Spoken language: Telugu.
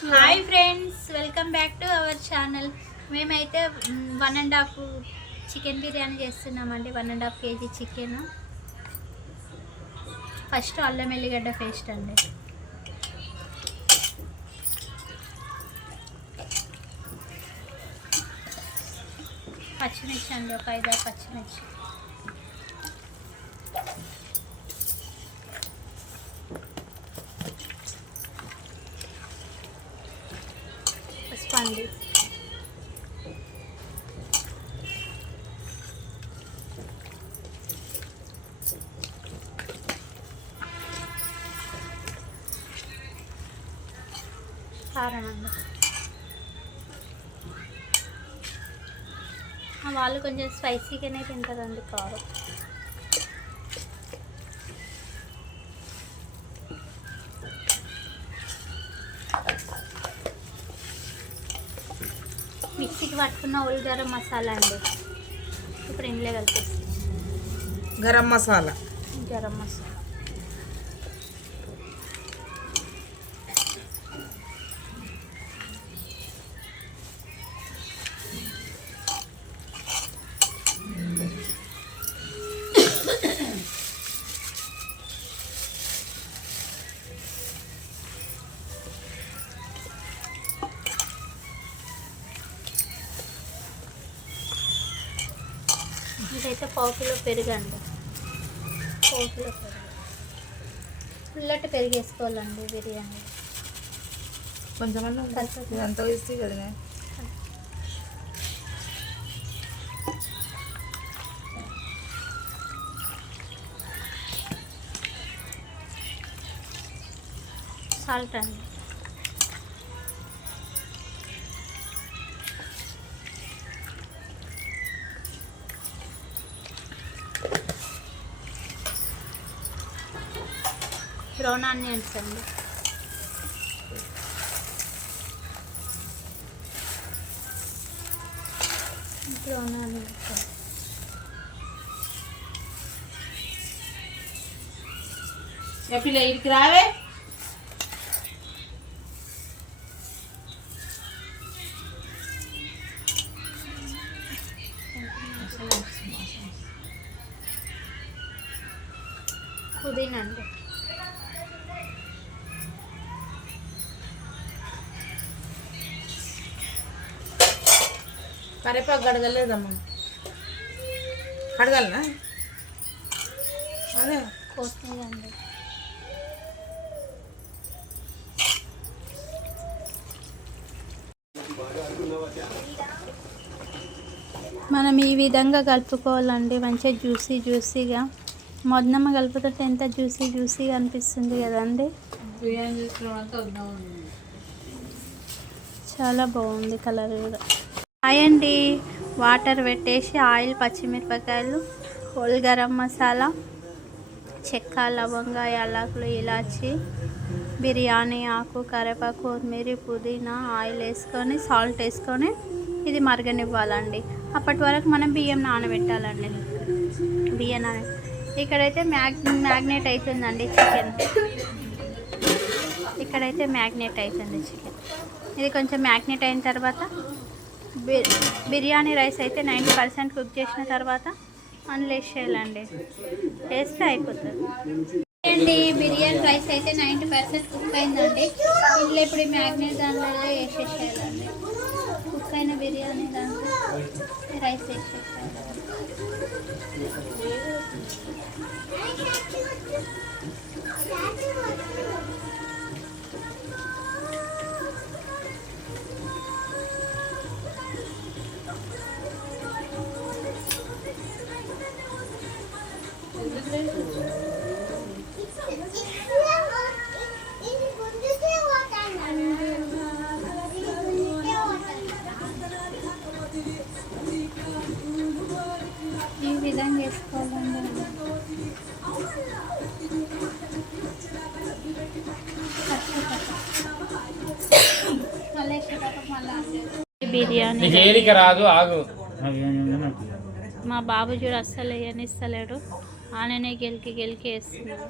Hi friends welcome back to our channel మేమైతే one and half chicken biryani చేస్తున్నామండి. One and half KG chicken first అల్లం ఎల్లిగడ్డ పేస్ట్ అండి. పచ్చిమిర్చి అండి ఒక ఐదారు పచ్చిమిర్చి పసుపు అండి కారం అండి ఆ వాళ్ళు కొంచెం స్పైసీగానే తింటారండి కారం. మిక్సీకి పట్టుకున్న ఓల్ గరం మసాలా అండి. ఇప్పుడు ఇంట్లో కలిపేసి గరం మసాలా. గరం మసాలా. ఇదైతే పావు కిలో పెరుగండి. పావు కిలో పెరుగు. పుల్లటి పెరుగు వేసుకోవాలండి బిర్యానీ కొంచెం ఇదంతా ఇస్తే కదా సాల్ట్ అండి. బ్రౌన్ ఆనియన్స్ అండి బ్రౌన్ ఆనియన్స్. పిల్ల ఇడికి రావే? పుదీనా అండి. కరివేపాకు కడగలేదమ్మా. కడగలనా? అదే. అండి మనం ఈ విధంగా కలుపుకోవాలండి మంచిగా జ్యూసీ జ్యూసీగా. మొదనమ్మ కలుపుతుంటే ఎంత జ్యూసీ జ్యూసీగా అనిపిస్తుంది కదండి. చాలా బాగుంది కలర్ కూడా. అండి. వాటర్ పెట్టేసి ఆయిల్ పచ్చిమిరపకాయలు హోల్ గరం మసాలా చెక్క లవంగా యాలకులు ఇలాచి బిర్యానీ ఆకు కరివేపాకు కొత్తిమీర పుదీనా ఆయిల్ వేసుకొని సాల్ట్ వేసుకొని ఇది మరగనివ్వాలండి. అప్పటి వరకు మనం బియ్యం నానబెట్టాలండి. బియ్యం నాన ఇక్కడైతే మ్యాగ్ మ్యాగ్నేట్ అవుతుందండి చికెన్. ఇక్కడైతే మ్యాగ్నేట్ అవుతుంది చికెన్. ఇది కొంచెం మ్యాగ్నేట్ అయిన తర్వాత బిర్యానీ రైస్ అయితే నైంటీ పర్సెంట్ కుక్ చేసిన తర్వాత అందులో వేసేయాలండి వేస్తే అయిపోతుంది. అండి బిర్యానీ రైస్ అయితే నైంటీ పర్సెంట్ కుక్ అయిందండి. ఇందులో ఇప్పుడు ఈ మ్యాగ్నేట్ దాంట్లో వేసేసేయాలండి. కుక్ అయిన బిర్యానీ దాంట్లో రైస్ వేసేసేయాలి. బిర్యానీ ఏలిక రాదు ఆగు. మా బాబు చూడు అస్సలు వేయనిస్తలేడు ఆయననే గెలికి గెలికి వేస్తున్నాడు.